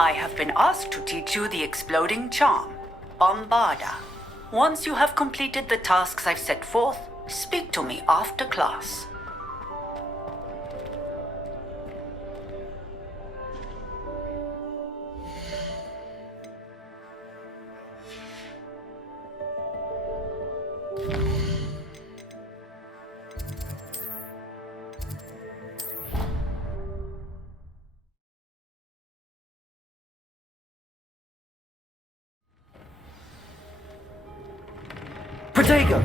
I have been asked to teach you the exploding charm, Bombarda. Once you have completed the tasks I've set forth, speak to me after class. Diagon!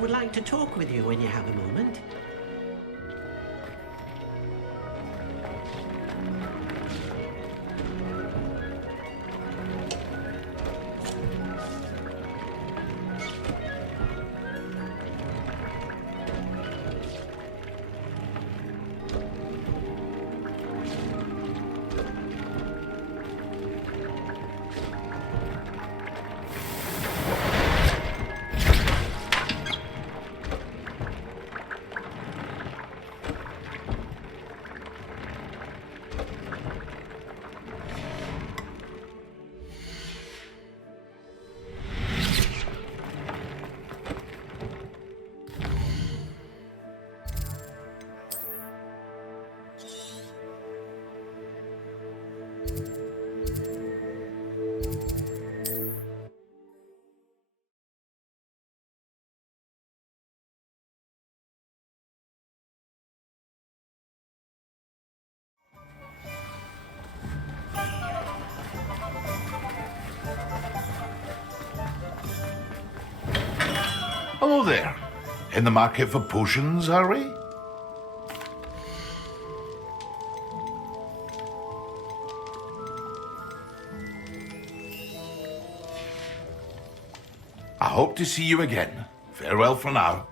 Would like to talk with you when you have a moment. Hello there. In the market for potions, are we? I hope to see you again. Farewell for now.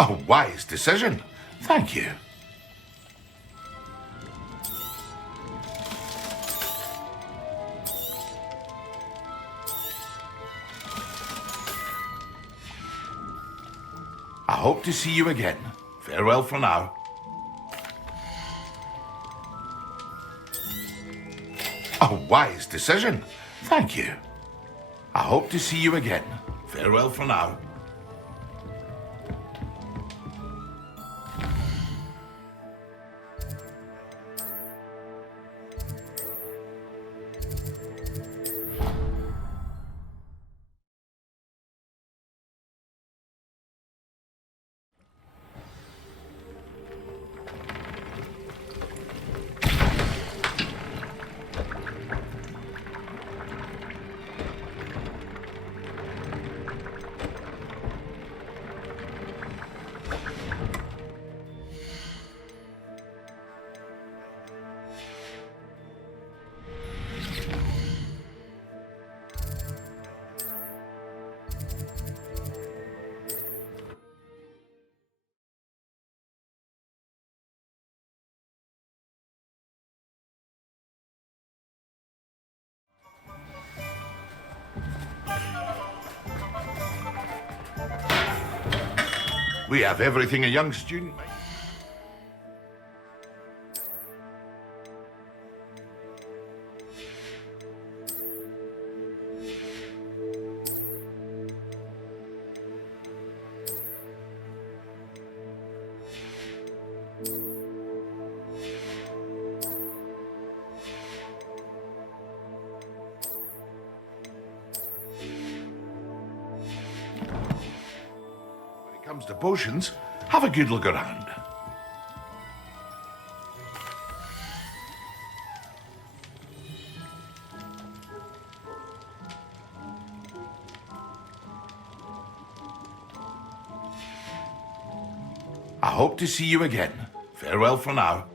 A wise decision. Thank you. I hope to see you again. Farewell for now. A wise decision. Thank you. I hope to see you again. Farewell for now. We have everything a young student might. comes to potions, have a good look around. I hope to see you again. Farewell for now.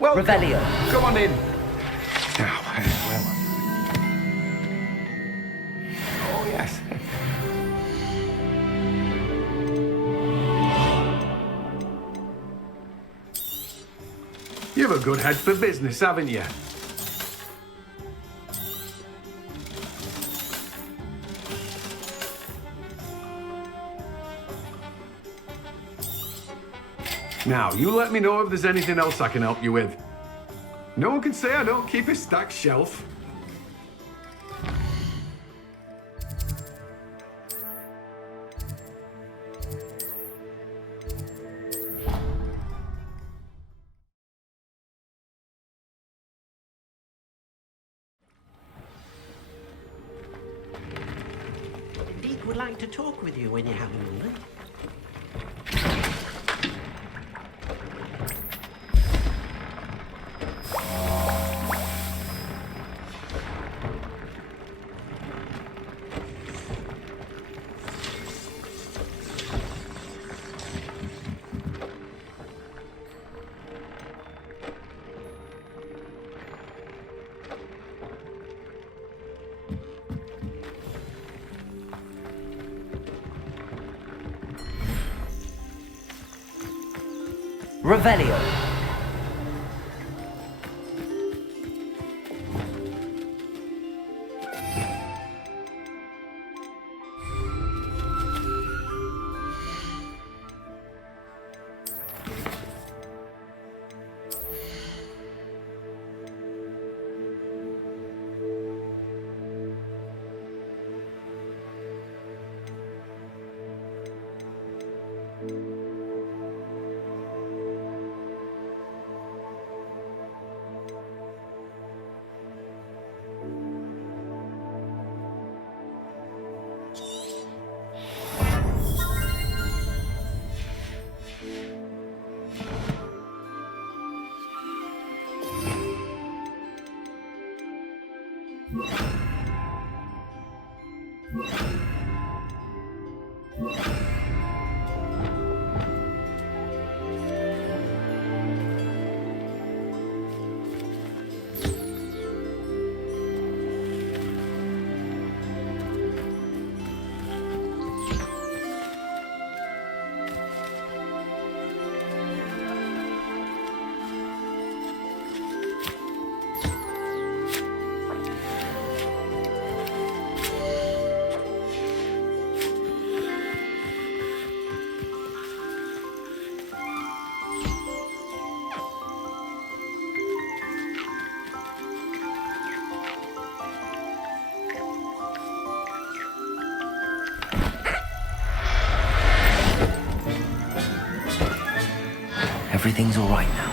Welcome. Revelio. Come on in. Oh, yes. You've a good head for business, haven't you? Now, you let me know if there's anything else I can help you with. No one can say I don't keep a stacked shelf. Dick would like to talk with you when you have a moment. Revelio. Everything's all right now.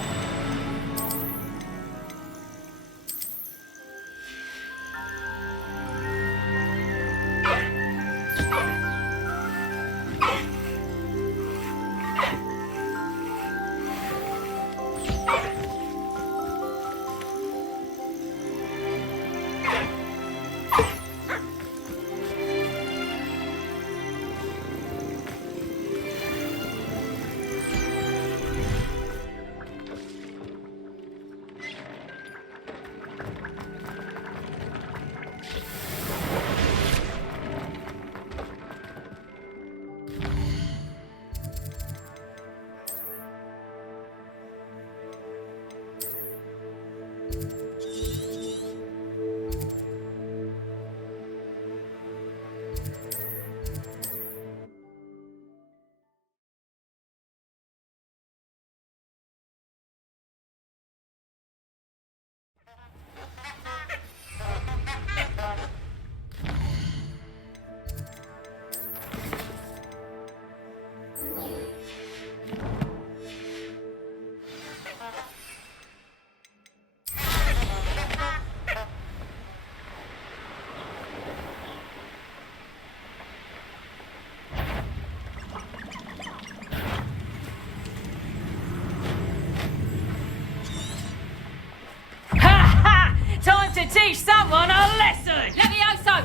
Time to teach someone a lesson! Levioso!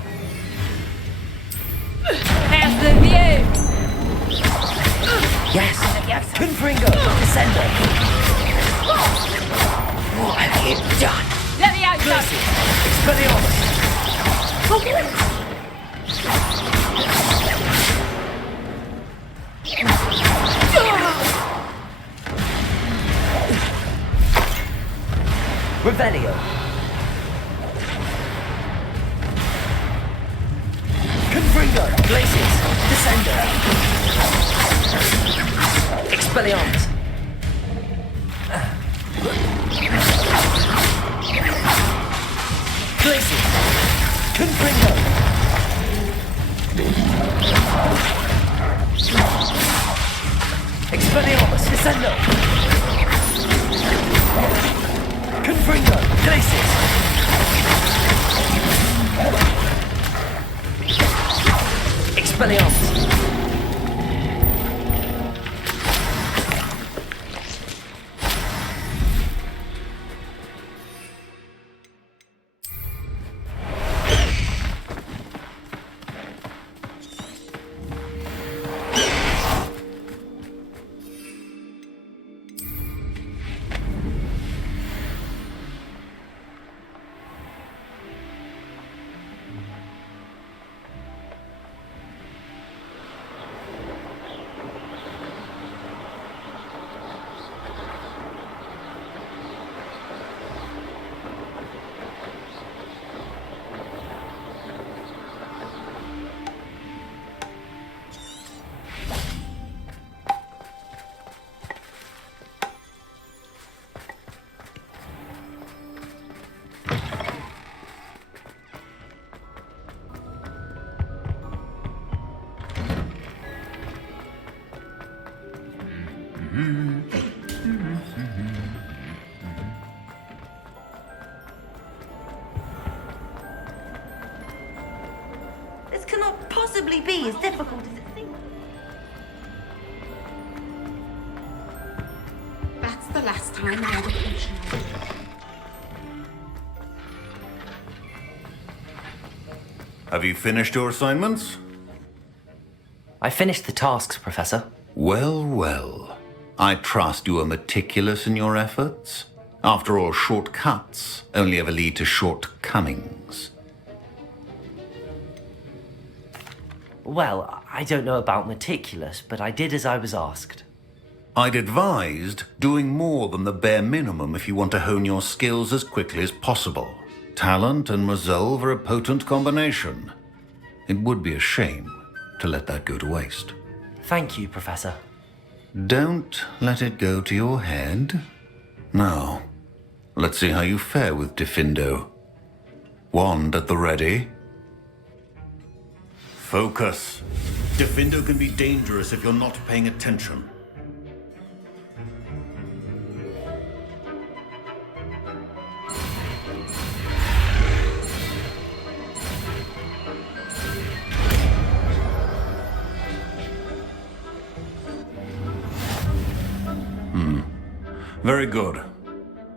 How's the view? Yes. Confringo. Descender. What have you done? Levioso! Expelliarmus. Revelio. Confringo. Glacius. Descender. Expelliarmus. Glacius. Confringo. Expelliarmus. Descendo. Confringo. Glacius. Expelliarmus. This cannot possibly be as difficult as it seems. That's the last time I would mention it. Have you finished your assignments? I finished the tasks, Professor. Well, well. I trust you are meticulous in your efforts. After all, shortcuts only ever lead to shortcomings. Well, I don't know about meticulous, but I did as I was asked. I'd advised doing more than the bare minimum if you want to hone your skills as quickly as possible. Talent and resolve are a potent combination. It would be a shame to let that go to waste. Thank you, Professor. Don't let it go to your head. Now, let's see how you fare with Diffindo. Wand at the ready. Focus. Diffindo can be dangerous if you're not paying attention. Very good.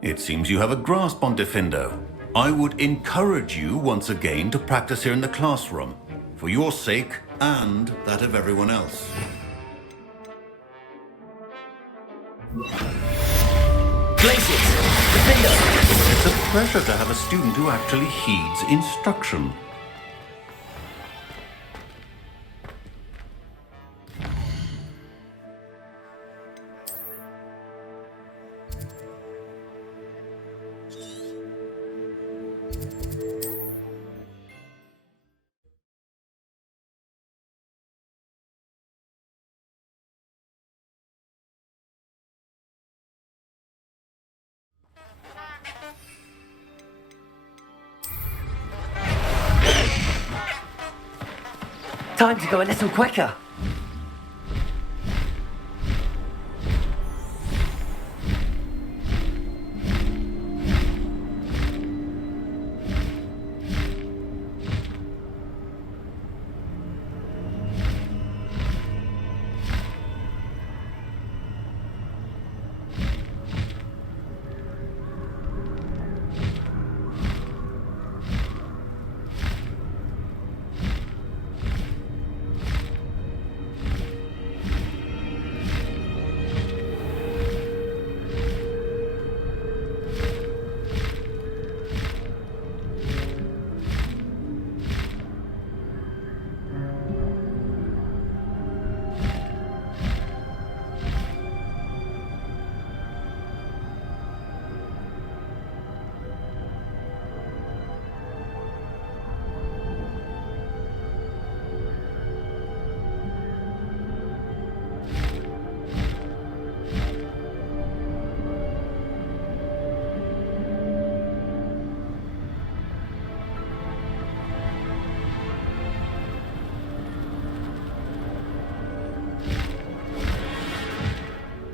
It seems you have a grasp on Diffindo. I would encourage you once again to practice here in the classroom, for your sake and that of everyone else. Glacius! Diffindo! It's a pleasure to have a student who actually heeds instruction. Time to go a little quicker.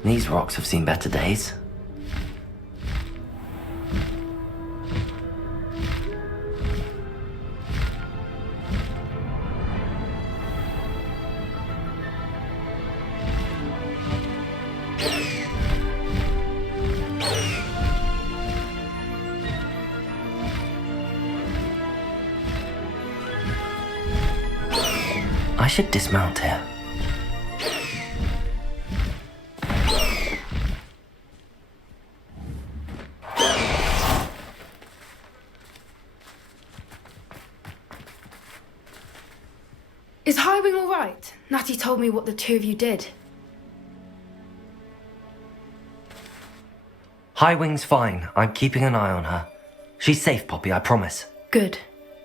These rocks have seen better days. I should dismount here. Is Highwing all right? Natty told me what the two of you did. Highwing's fine. I'm keeping an eye on her. She's safe, Poppy, I promise. Good.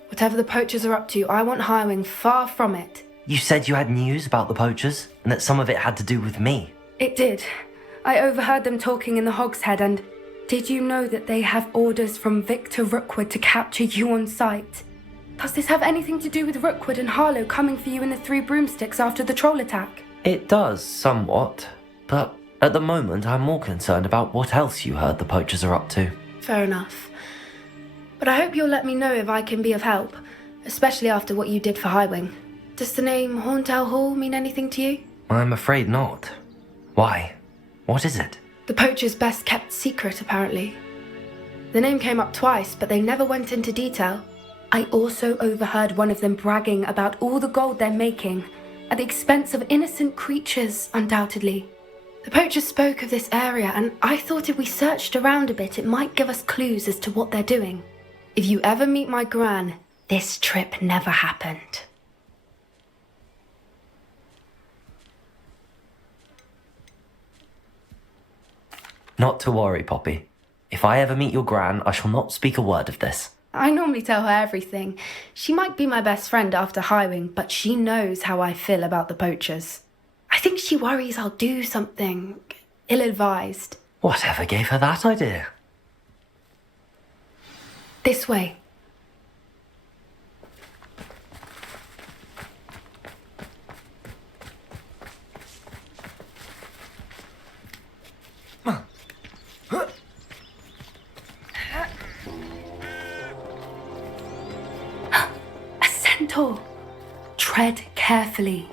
Whatever the poachers are up to, I want Highwing far from it. You said you had news about the poachers, and that some of it had to do with me. It did. I overheard them talking in the Hogshead, and did you know that they have orders from Victor Rookwood to capture you on sight? Does this have anything to do with Rookwood and Harlow coming for you in the Three Broomsticks after the troll attack? It does, somewhat. But at the moment, I'm more concerned about what else you heard the poachers are up to. Fair enough. But I hope you'll let me know if I can be of help, especially after what you did for Highwing. Does the name Hauntel Hall mean anything to you? I'm afraid not. Why? What is it? The poacher's best kept secret, apparently. The name came up twice, but they never went into detail. I also overheard one of them bragging about all the gold they're making, at the expense of innocent creatures, undoubtedly. The poachers spoke of this area, and I thought if we searched around a bit, it might give us clues as to what they're doing. If you ever meet my gran, this trip never happened. Not to worry, Poppy. If I ever meet your gran, I shall not speak a word of this. I normally tell her everything. She might be my best friend after hiring, but she knows how I feel about the poachers. I think she worries I'll do something ill-advised. Whatever gave her that idea? This way. A centaur. Tread carefully.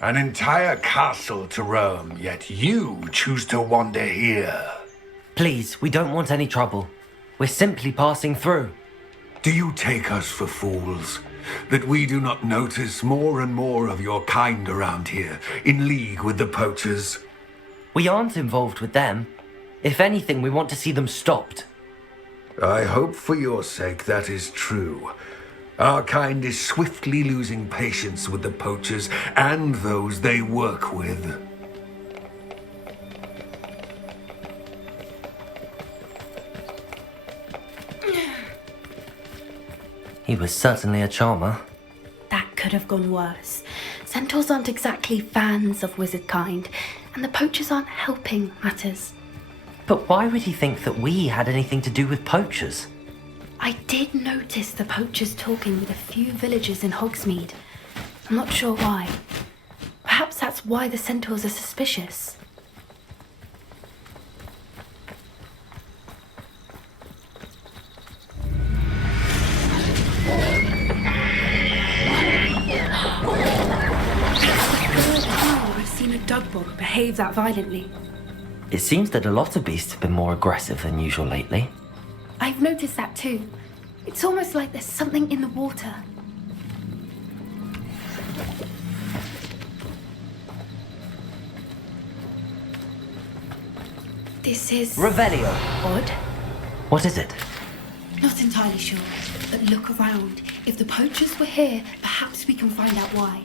An entire castle to roam, yet you choose to wander here. Please, we don't want any trouble. We're simply passing through. Do you take us for fools? That we do not notice more and more of your kind around here, in league with the poachers? We aren't involved with them. If anything, we want to see them stopped. I hope for your sake that is true. Our kind is swiftly losing patience with the poachers and those they work with. He was certainly a charmer. That could have gone worse. Centaurs aren't exactly fans of wizard kind, and the poachers aren't helping matters. But why would he think that we had anything to do with poachers? I did notice the poachers talking with a few villagers in Hogsmeade. I'm not sure why. Perhaps that's why the centaurs are suspicious. I've seen a dugbog behave that violently. It seems that a lot of beasts have been more aggressive than usual lately. I've noticed that too. It's almost like there's something in the water. This is... Revelio. odd. What is it? Not entirely sure, but look around. If the poachers were here, perhaps we can find out why.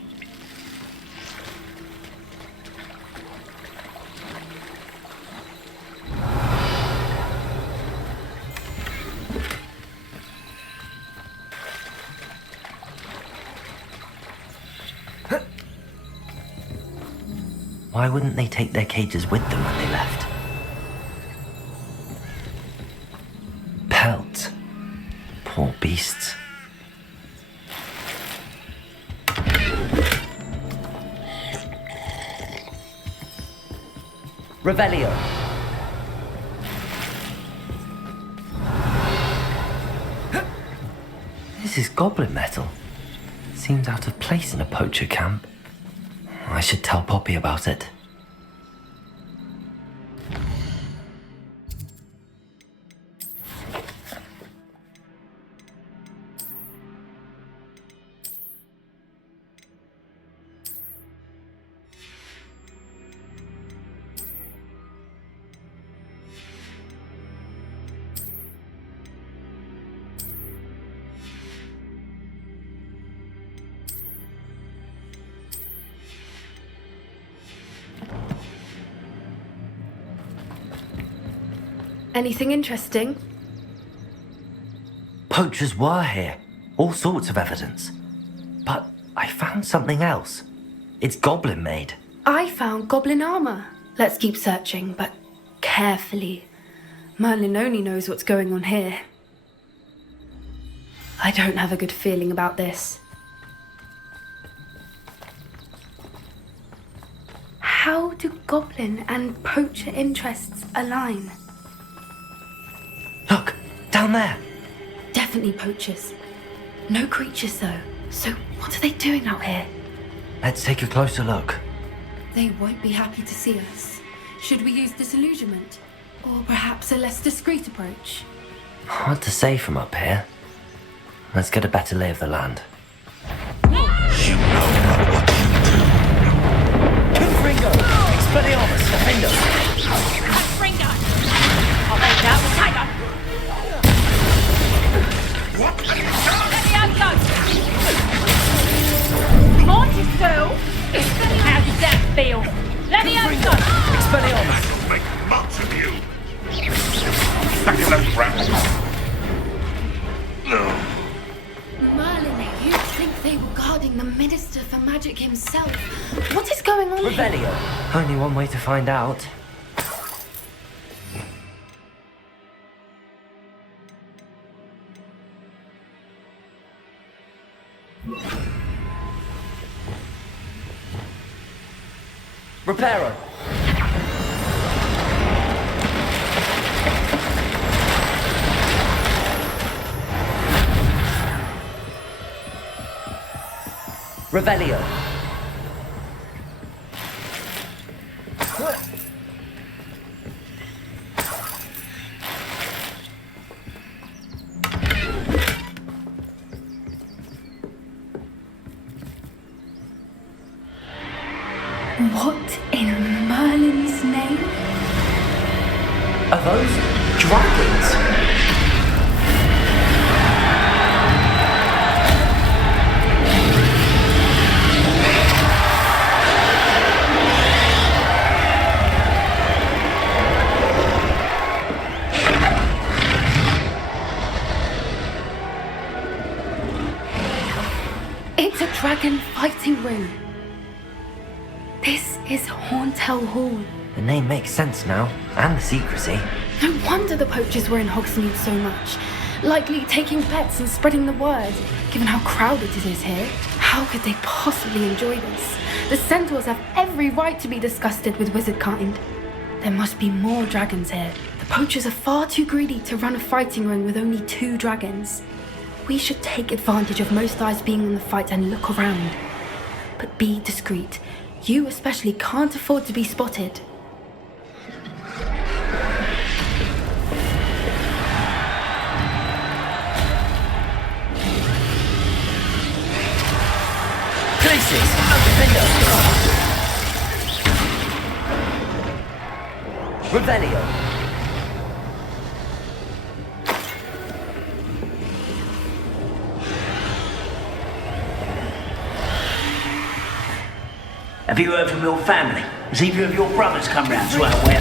Why wouldn't they take their cages with them when they left? Pelt. Poor beasts. Revelio. This is goblin metal. Seems out of place in a poacher camp. I should tell Poppy about it. Anything interesting? Poachers were here. All sorts of evidence. But I found something else. It's goblin made. I found goblin armor. Let's keep searching, but carefully. Merlin only knows what's going on here. I don't have a good feeling about this. How do goblin and poacher interests align? Look, down there. Definitely poachers. No creatures though. So what are they doing out here? Let's take a closer look. They won't be happy to see us. Should we use disillusionment? Or perhaps a less discreet approach? Hard to say from up here. Let's get a better lay of the land. You know not what you do. Ringo! Expelliarmus! Defender! Ringo! I'll make that with Diagon! Levioso! Mortisu! How does that feel? Levioso! Expelliarmus! I'll make much of you. Back in those brambles. Merlin, you think they were guarding the Minister for Magic himself? What is going on here? Revelio! Only one way to find out. Reparo! Revelio! What in Merlin's name? Are those dragons? It's a dragon fighting ring. This is Hauntel Hall. The name makes sense now, and the secrecy. No wonder the poachers were in Hogsmeade so much. Likely taking bets and spreading the word. Given how crowded it is here, how could they possibly enjoy this? The centaurs have every right to be disgusted with wizard kind. There must be more dragons here. The poachers are far too greedy to run a fighting ring with only 2 dragons. We should take advantage of most eyes being on the fight and look around. But be discreet. You especially can't afford to be spotted. Places! Defender! Revelio! Have you heard from your family? Has either of your brothers come round to our way?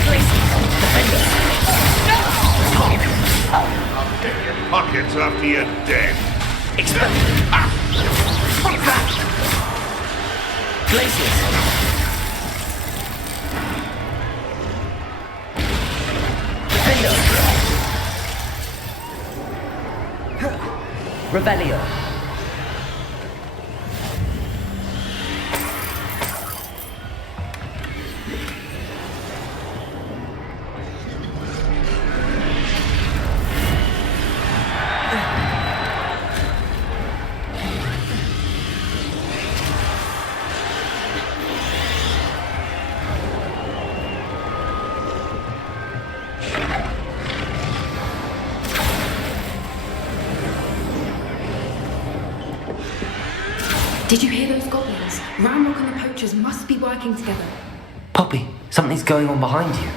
I'll take your pockets after you're dead. Places! Defender! Revelio! Did you hear those goblins? Ramrock and the poachers must be working together. Poppy, something's going on behind you.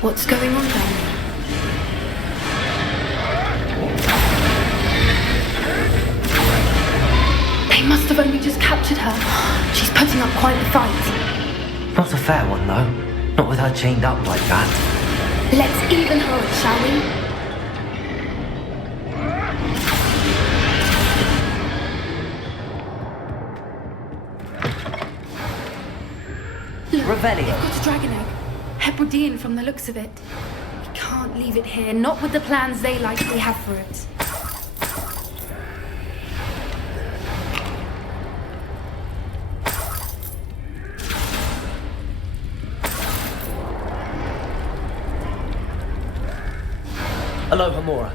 What's going on down there? They must have only just captured her. She's putting up quite the fight. Not a fair one, though. Not with her chained up like that. Let's even her up, shall we? Revelio! They've got a dragon egg. Hebridean from the looks of it. We can't leave it here, not with the plans they likely have for it. Aloha, Mora.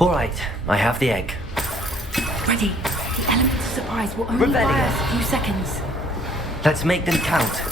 All right, I have the egg. Ready. The element of surprise will only buy Rebellion. us a few seconds. Let's make them count.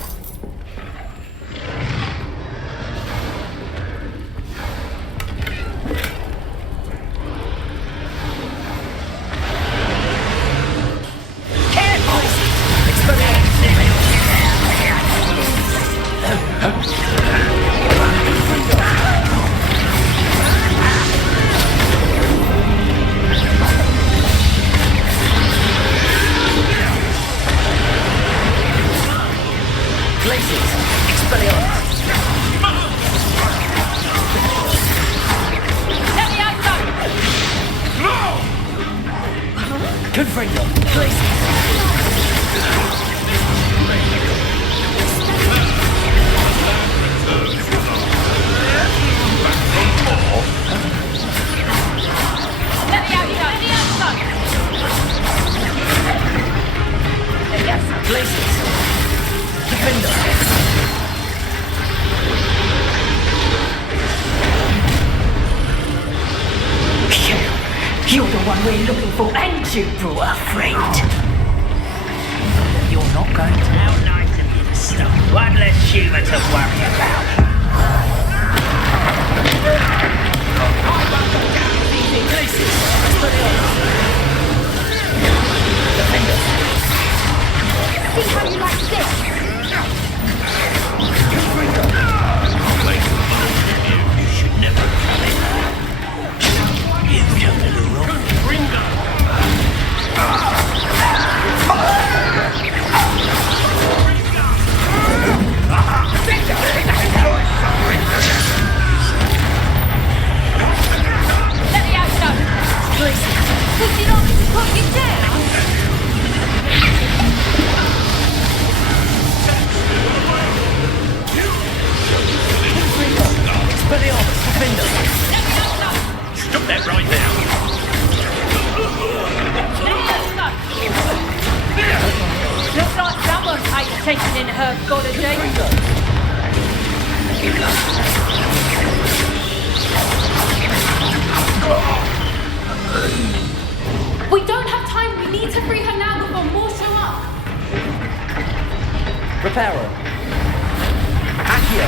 You're the one we're looking for, and you, brewer friend. You're not going to... How nice of you to stop. One less humour to worry about. See how you like this? You should never come in. You've come to the wrong Let me out, son. Please. Would you not need to put it down? Stop that right now. Looks like someone's paid attention in her goddess. We don't have time. We need to free her now before more show up. Reparo. Accio.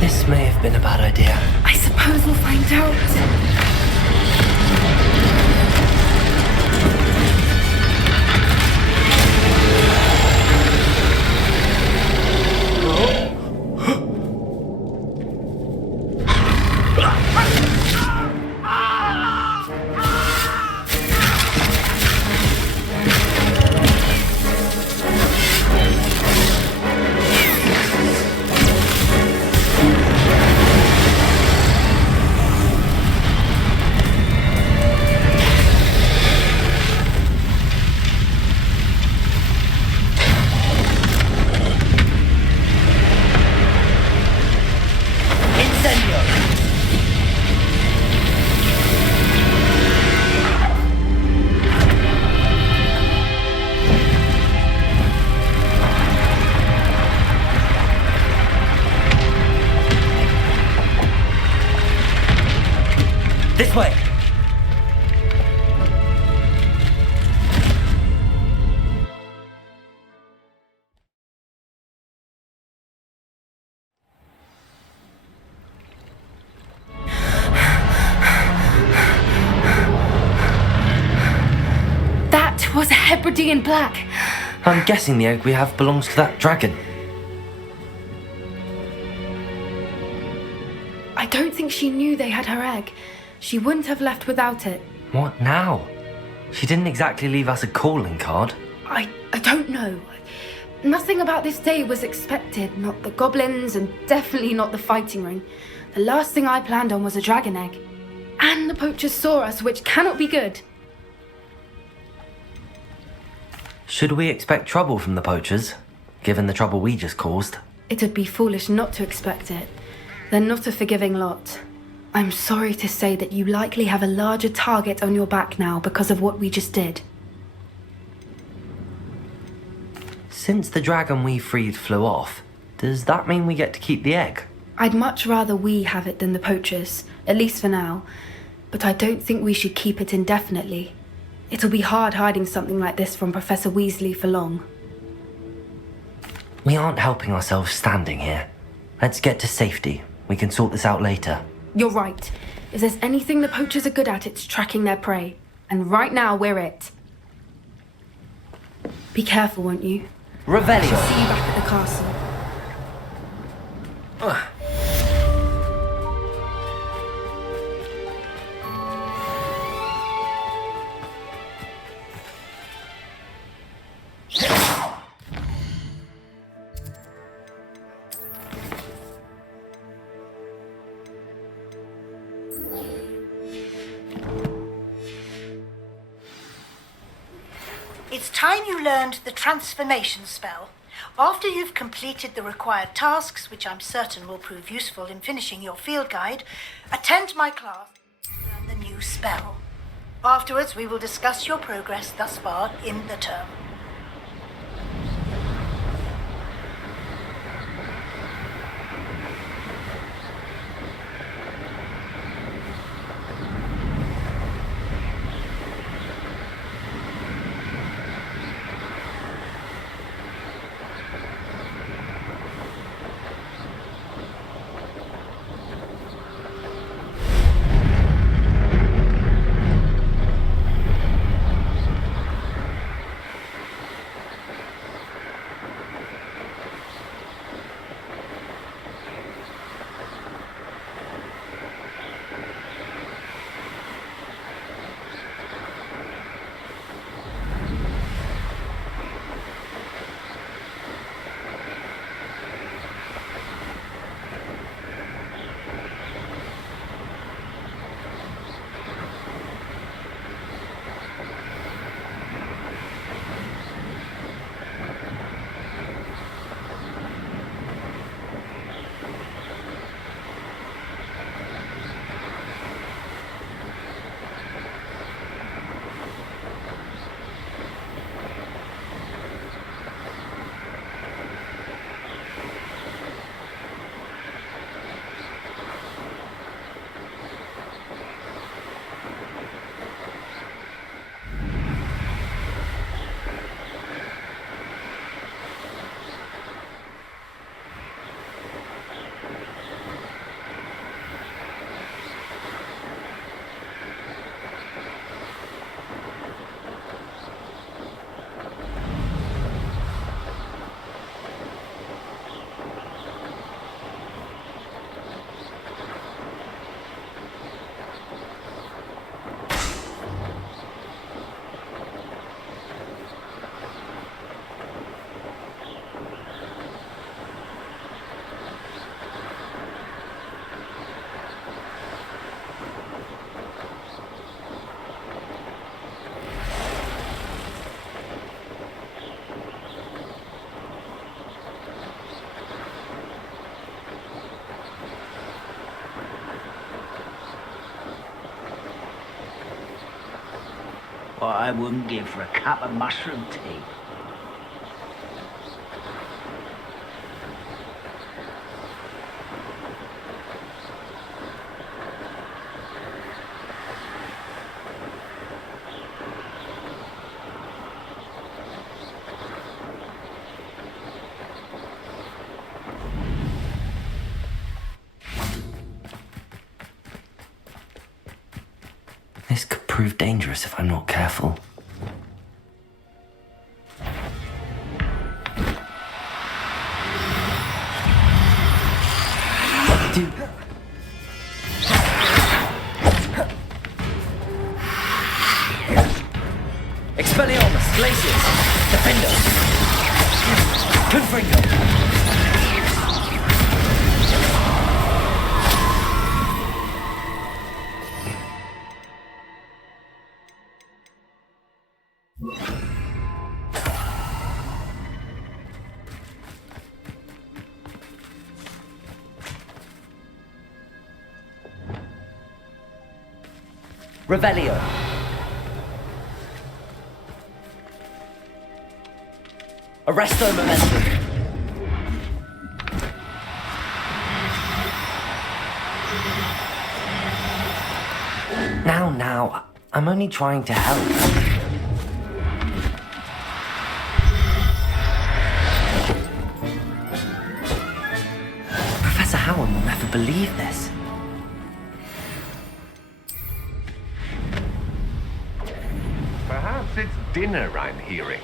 This may have been a bad idea. I suppose we'll find out. This way. That was a Hebridean black. I'm guessing the egg we have belongs to that dragon. I don't think she knew they had her egg. She wouldn't have left without it. What now? She didn't exactly leave us a calling card. I don't know. Nothing about this day was expected. Not the goblins, and definitely not the fighting ring. The last thing I planned on was a dragon egg. And the poachers saw us, which cannot be good. Should we expect trouble from the poachers, given the trouble we just caused? It'd be foolish not to expect it. They're not a forgiving lot. I'm sorry to say that you likely have a larger target on your back now because of what we just did. Since the dragon we freed flew off, does that mean we get to keep the egg? I'd much rather we have it than the poachers, at least for now. But I don't think we should keep it indefinitely. It'll be hard hiding something like this from Professor Weasley for long. We aren't helping ourselves standing here. Let's get to safety. We can sort this out later. You're right. If there's anything the poachers are good at, it's tracking their prey. And right now, we're it. Be careful, won't you? Revelio! I'll see you back at the castle. It's time you learned the transformation spell. After you've completed the required tasks, which I'm certain will prove useful in finishing your field guide, attend my class and learn the new spell. Afterwards, we will discuss your progress thus far in the term. What I wouldn't give for a cup of mushroom tea. This could prove dangerous if I'm not careful. Dude. Expelliarmus, Glacius, Defender, Confringo. Revelio. Arresto momentum. Now, I'm only trying to help. Professor Howard will never believe this. Perhaps it's dinner I'm hearing.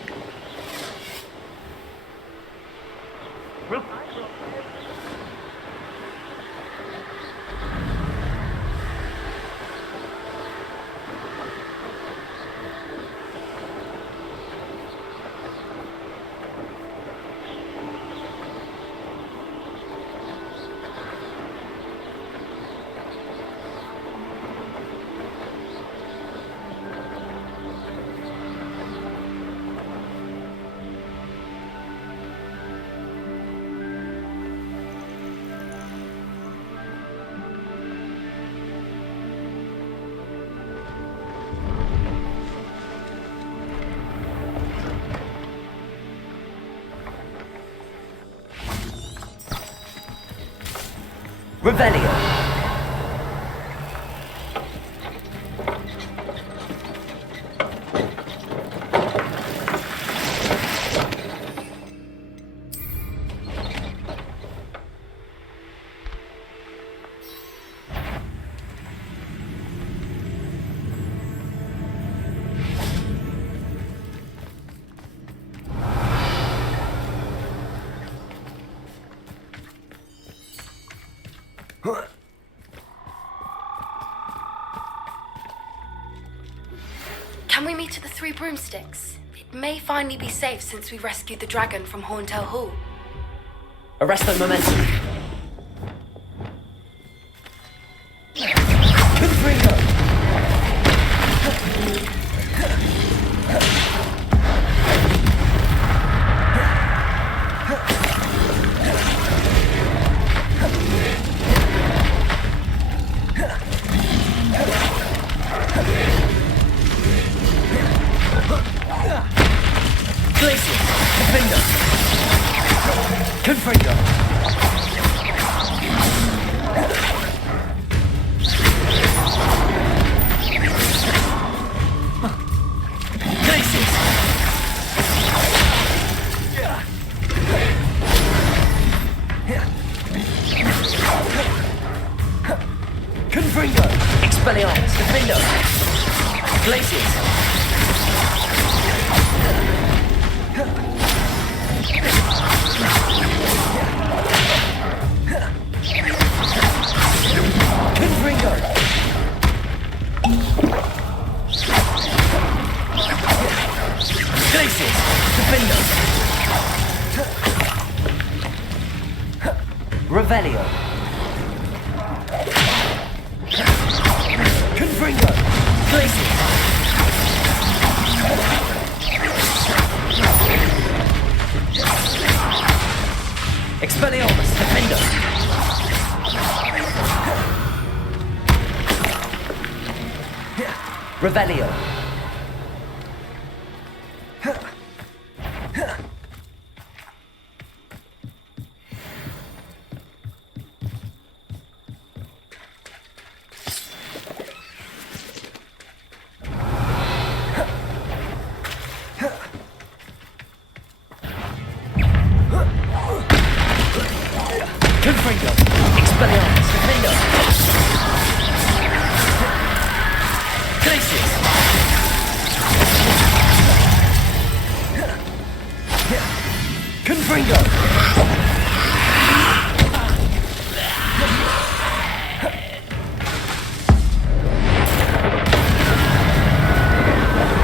Revelio. Can we meet at the Three Broomsticks? It may finally be safe since we rescued the dragon from Horntail Hall. Arresto momentum. Confringo. Glacier. Defender. Confringo. Glacier. Confringo. Expelliarmus. Defender. Glaciers. Confringo. Glaciers. Defender. Revelio. Confringo. Glaciers. Expelliarmus. Defender. Revelio. Confringo. Expelliarmus. Defender. Glaciers. Confringo.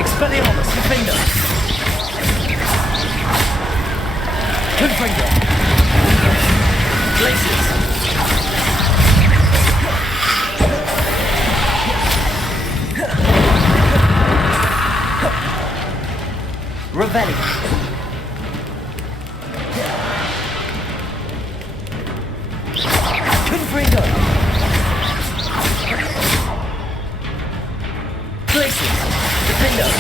Expelliarmus. Defender. Confringo. Glaciers. Revelio. Confringo. Glaciers. Defender.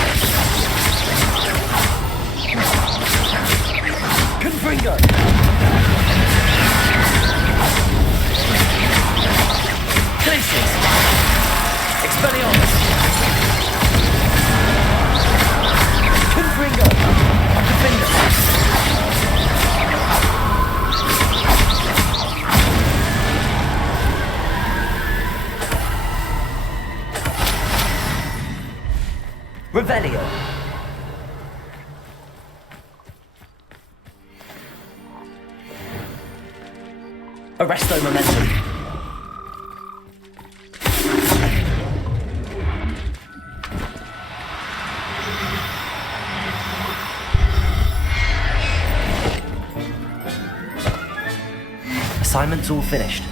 Expelliarm! Arresto Momentum! Assignment's all finished.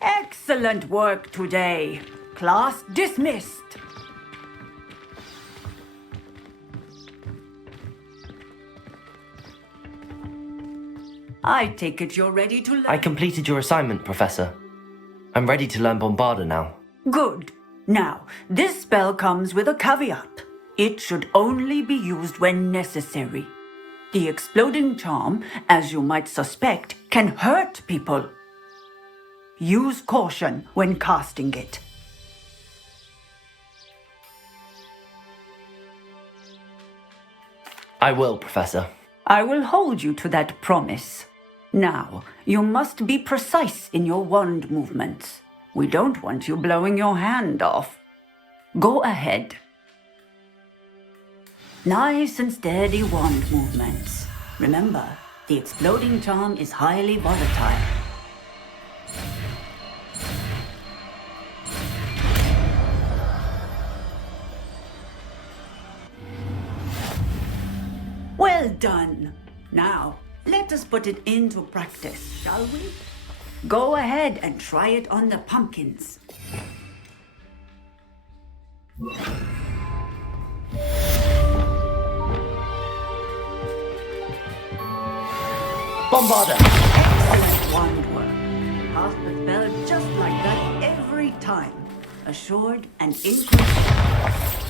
Excellent work today. Class dismissed. I take it you're ready to learn. I completed your assignment, Professor. I'm ready to learn Bombarda now. Good. Now, this spell comes with a caveat. It should only be used when necessary. The exploding charm, as you might suspect, can hurt people. Use caution when casting it. I will, Professor. I will hold you to that promise. Now, you must be precise in your wand movements. We don't want you blowing your hand off. Go ahead. Nice and steady wand movements. Remember, the exploding charm is highly volatile. Well done. Now, let us put it into practice, shall we? Go ahead and try it on the pumpkins. Bombarder! Excellent wand work. Cast the spell just like that every time. Assured and increased.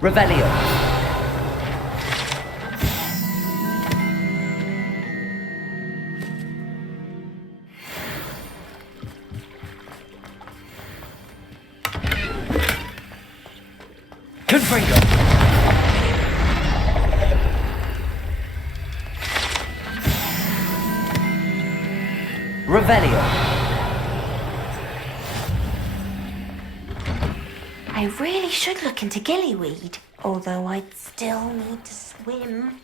Revelio. Confringo. Revelio. I really should look into gillyweed, although I'd still need to swim.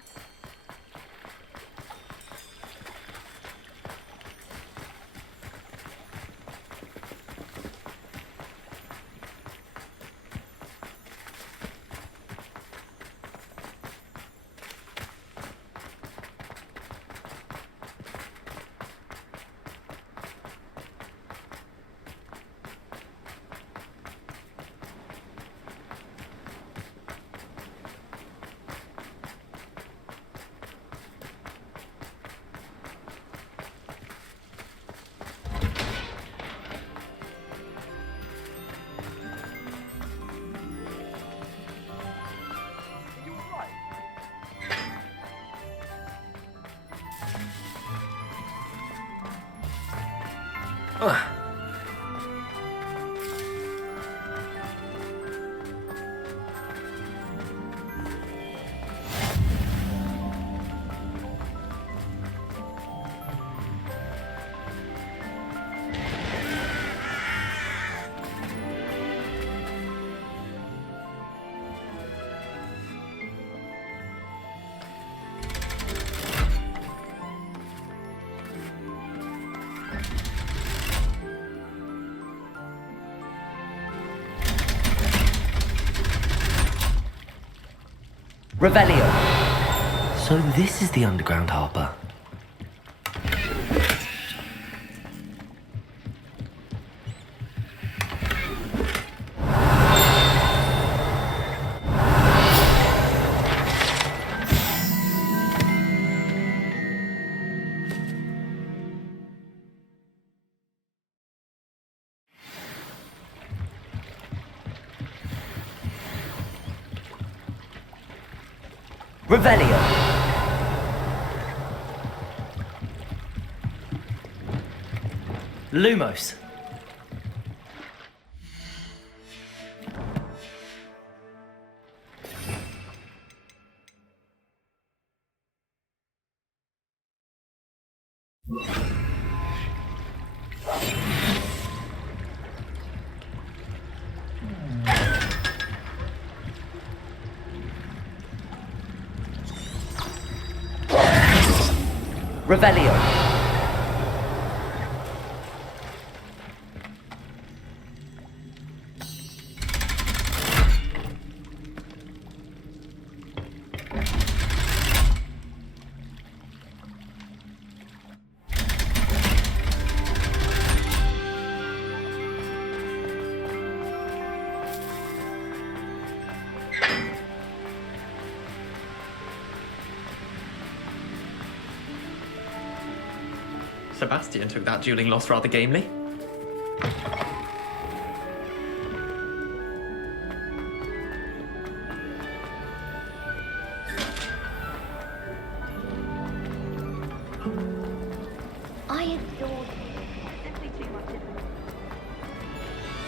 Revelio. So this is the underground harbour. Revelio. Lumos. Revelio. Sebastian took that dueling loss rather gamely. I adored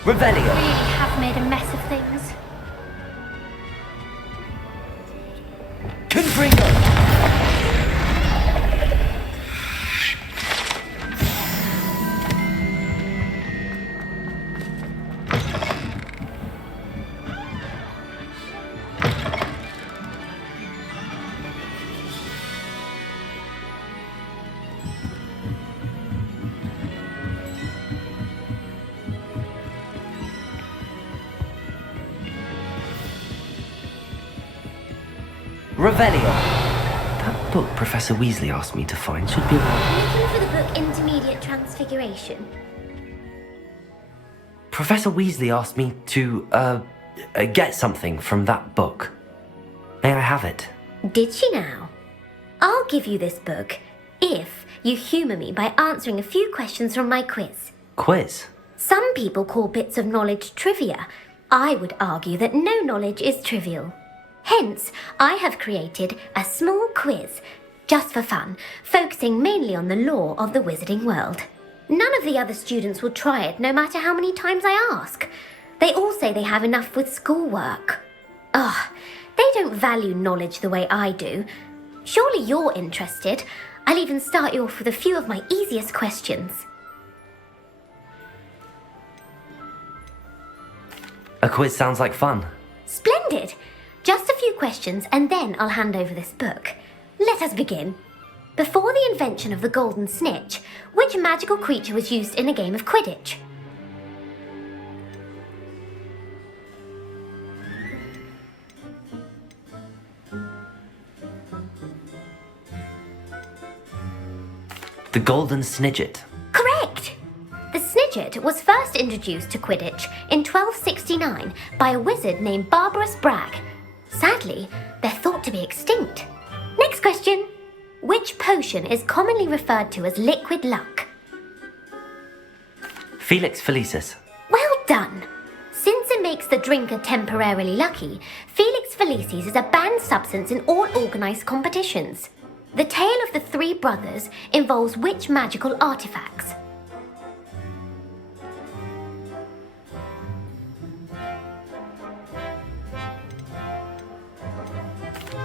Revelio. really have made a mess of things. Confringo. Revelio. That book Professor Weasley asked me to find should be around. Looking for the book Intermediate Transfiguration. Professor Weasley asked me to, get something from that book. May I have it? Did she now? I'll give you this book if you humour me by answering a few questions from my quiz. Quiz? Some people call bits of knowledge trivia. I would argue that no knowledge is trivial. Hence, I have created a small quiz, just for fun, focusing mainly on the lore of the wizarding world. None of the other students will try it, no matter how many times I ask. They all say they have enough with schoolwork. Ugh, they don't value knowledge the way I do. Surely you're interested. I'll even start you off with a few of my easiest questions. A quiz sounds like fun. Splendid! Just a few questions and then I'll hand over this book. Let us begin. Before the invention of the golden snitch, which magical creature was used in a game of Quidditch? The Golden Snidget. Correct! The Snidget was first introduced to Quidditch in 1269 by a wizard named Barbarous Bragg. Sadly, they're thought to be extinct. Next question. Which potion is commonly referred to as liquid luck? Felix Felicis. Well done! Since it makes the drinker temporarily lucky, Felix Felicis is a banned substance in all organised competitions. The tale of the three brothers involves which magical artifacts?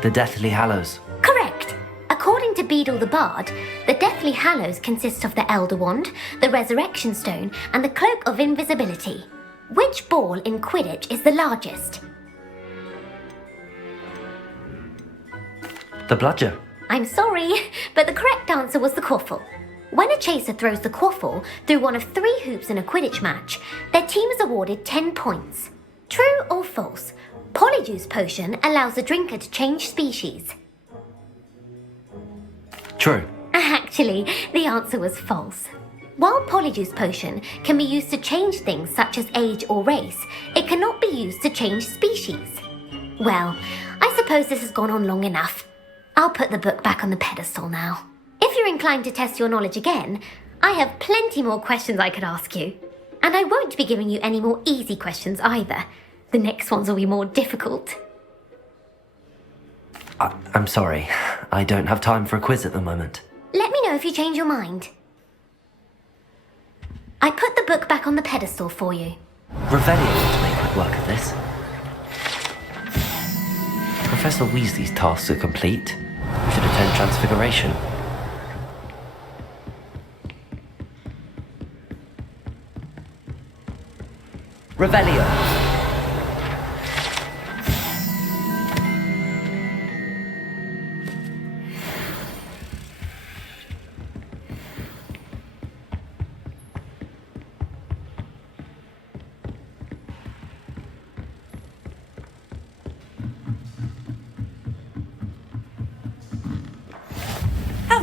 The Deathly Hallows. Correct! According to Beadle the Bard, the Deathly Hallows consist of the Elder Wand, the Resurrection Stone, and the Cloak of Invisibility. Which ball in Quidditch is the largest? The Bludger. I'm sorry, but the correct answer was the quaffle. When a chaser throws the quaffle through one of 3 hoops in a Quidditch match, their team is awarded 10 points. True or false? Polyjuice potion allows the drinker to change species. True. Actually, the answer was false. While Polyjuice potion can be used to change things such as age or race, it cannot be used to change species. Well, I suppose this has gone on long enough. I'll put the book back on the pedestal now. If you're inclined to test your knowledge again, I have plenty more questions I could ask you. And I won't be giving you any more easy questions either. The next ones will be more difficult. I'm sorry. I don't have time for a quiz at the moment. Let me know if you change your mind. I put the book back on the pedestal for you. Revelio ought to make quick work of this. Professor Weasley's tasks are complete. Should attend Transfiguration. Revelio.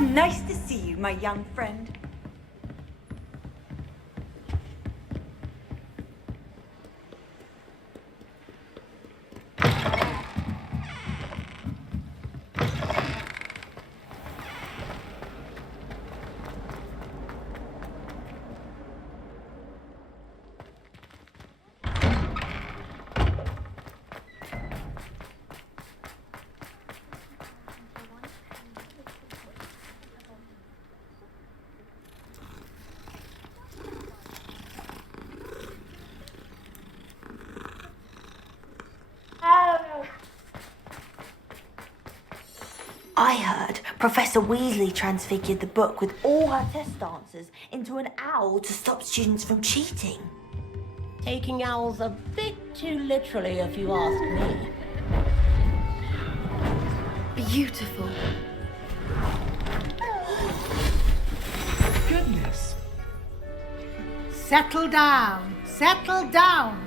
Nice to see you, my young friend. I heard Professor Weasley transfigured the book with all her test answers into an owl to stop students from cheating. Taking owls a bit too literally, if you ask me. Beautiful. Goodness. Settle down. Settle down.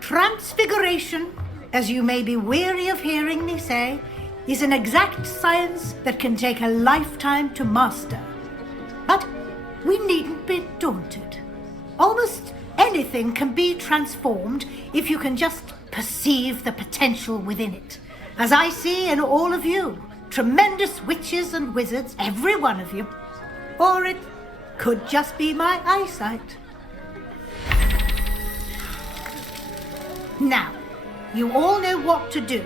Transfiguration, as you may be weary of hearing me say, is an exact science that can take a lifetime to master. But we needn't be daunted. Almost anything can be transformed if you can just perceive the potential within it. As I see in all of you, tremendous witches and wizards, every one of you. Or it could just be my eyesight. Now, you all know what to do.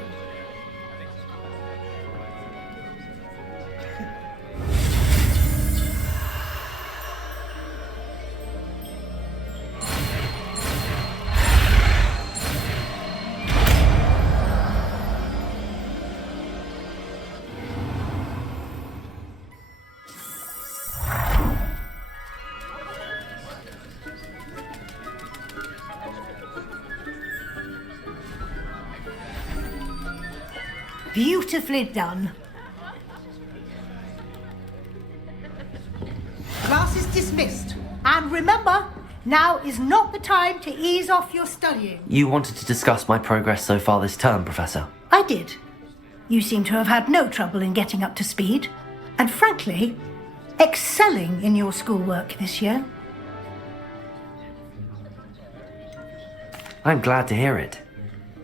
Beautifully done. Class is dismissed. And remember, now is not the time to ease off your studying. You wanted to discuss my progress so far this term, Professor. I did. You seem to have had no trouble in getting up to speed. And frankly, excelling in your schoolwork this year. I'm glad to hear it.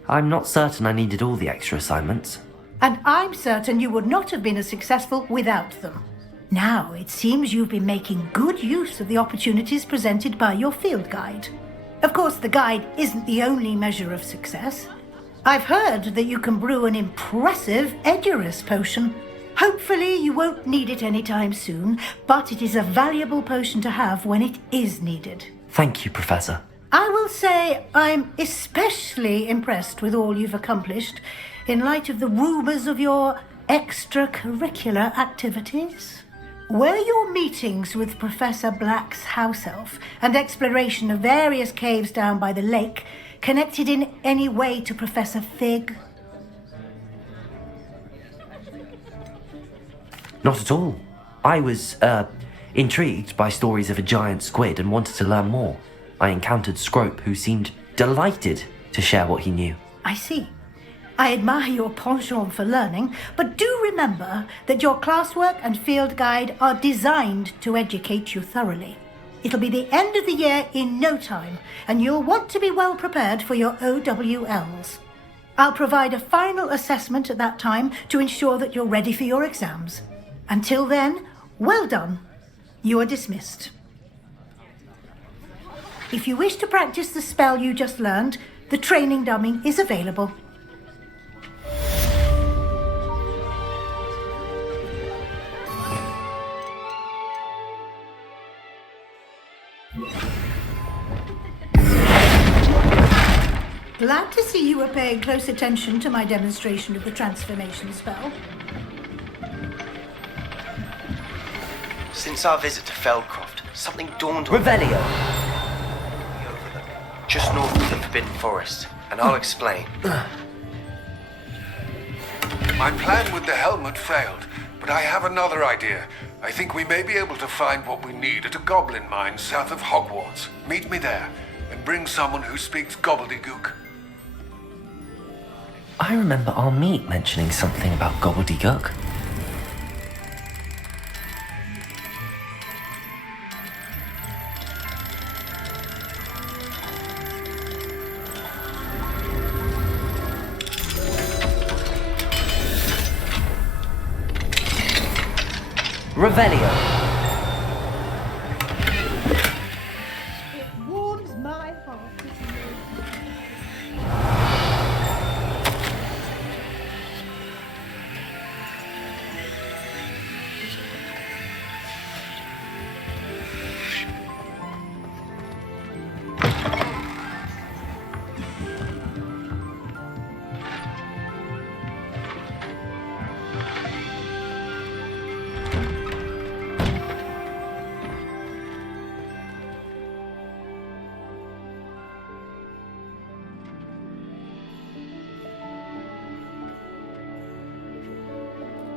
I'm not certain I needed all the extra assignments. And I'm certain you would not have been as successful without them. Now, it seems you've been making good use of the opportunities presented by your field guide. Of course, the guide isn't the only measure of success. I've heard that you can brew an impressive Edurus potion. Hopefully, you won't need it anytime soon, but it is a valuable potion to have when it is needed. Thank you, Professor. I will say I'm especially impressed with all you've accomplished in light of the rumours of your extracurricular activities. Were your meetings with Professor Black's house elf and exploration of various caves down by the lake connected in any way to Professor Fig? Not at all. I was, intrigued by stories of a giant squid and wanted to learn more. I encountered Scrope, who seemed delighted to share what he knew. I see. I admire your penchant for learning, but do remember that your classwork and field guide are designed to educate you thoroughly. It'll be the end of the year in no time, and you'll want to be well prepared for your OWLs. I'll provide a final assessment at that time to ensure that you're ready for your exams. Until then, well done. You are dismissed. If you wish to practice the spell you just learned, the training dummy is available. Glad to see you were paying close attention to my demonstration of the transformation spell. Since our visit to Feldcroft, something dawned on Revelio! just north of the Forbidden Forest, and I'll explain. My plan with the helmet failed, but I have another idea. I think we may be able to find what we need at a goblin mine south of Hogwarts. Meet me there, and bring someone who speaks gobbledygook. I remember our meet mentioning something about gobbledygook. Revelio.